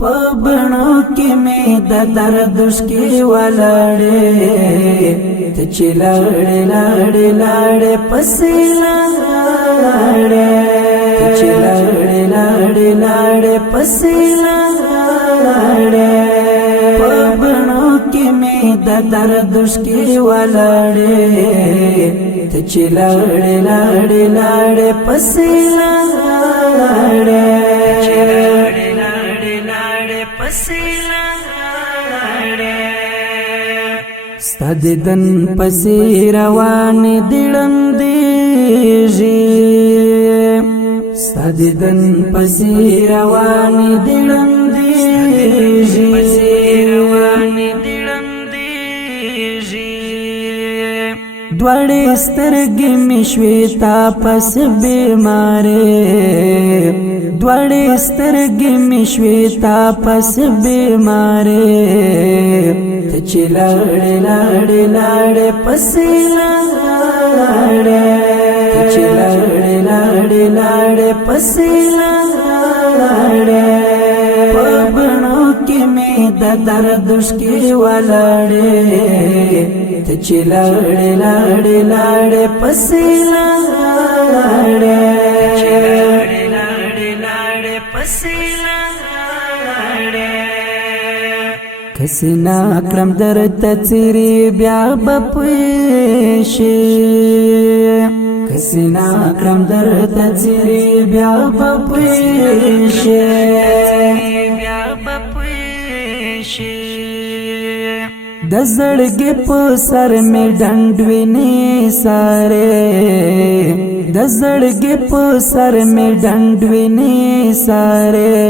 پبنو کی می د دردش کی ولړې ته چې لاړې لاړې لاړې پسې لاړې ته چې لاړې لاړې لاړې پسې لاړې پبنو کی می د دردش کی ولړې ته چې لاړې لاړې لاړې پسې لاړې ستا دیدن پسې روان دړندېږي ستا دیدن پسې روان دړندېږي دوړې سترګې مې شوې تا پس بیمارې دوړې سترګې مې شوې تا پس بیمارې ته چې لاړې لاړې لاړې پسې لاړې ته چې لاړې لاړې لاړې پسې لاړې پبنو کې مې د دردش کې ولړې ته چې لاړې لاړې لاړې پسې لاړې چې لاړې لاړې لاړې پسې لاړې کسي نا کړم درته څیرې بیا به پوه شې کسي نا کړم درته څیرې بیا به پوه شې بیا به پوه شې د زړګي په سر مې ډنډوینې سارې د زړګي په سر مې ډنډوینې سارې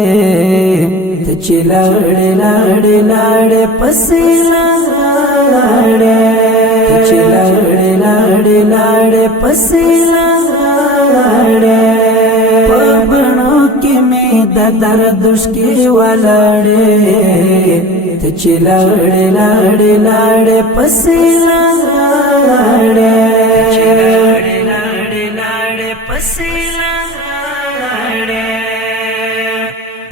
ته چې لاړې لاړې لاړې پسې لاړې ته چې لاړې لاړې لاړې پسې لاړې پبنو کې مې د دردش کې ولړې ته چې لاړې لاړې لاړې پسې لاړې چې لاړې لاړې لاړې پسې لاړې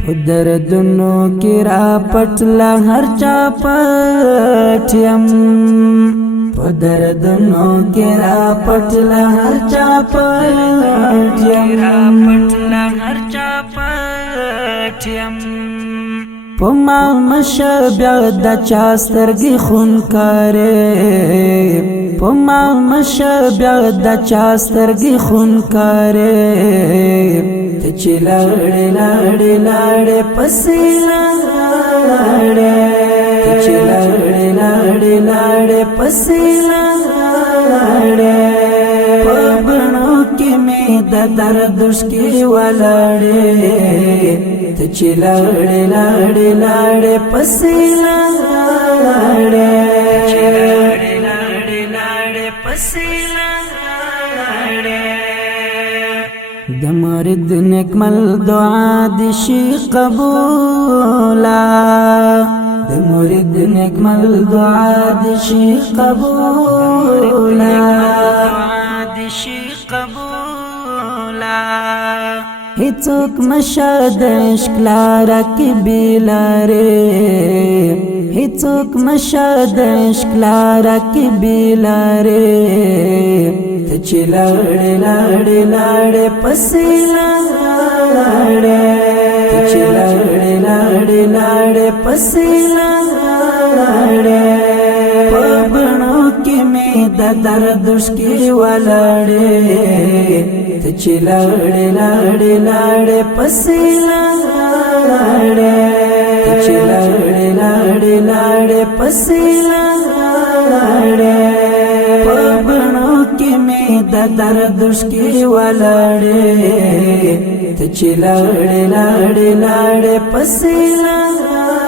په دردونو کې را پټله هر چا پټ یم په دردونو کې را پټله هر چا پټ یم را پټله هر چا پټ یم پما مشه بیا د چا سترګې خون کارې پما مشه بیا د چا سترګې خون کارې ته چې لاړې لاړې لاړې پسې لاړې ته چې لاړې لاړې لاړې پسې لاړې پبنو کې مې د دردش کې ولړې ته چې لاړې لاړې لاړې پسې لاړې چې لاړې لاړې لاړې پسې لاړې د مرید نکمل دعا دې شي قبولا د مرید نکمل دعا دې شي قبولا دې شي قبولا هیڅوک مشه د عشق لاره کې بیلارې هیڅوک مشه د عشق لاره کې بیلارې ته چې لاړې لاړې لاړې پسې لاړې ته چې لاړې لاړې لاړې پسې لاړې پبنو کې مې د دردش کې ولړې ته چې لاړې لاړې لاړې پسې لاړې ته چې لاړې لاړې لاړې پسې لاړې پبنو کې مې د دردش کې ولړې ته چې لاړې لاړې لاړې پسې لاړې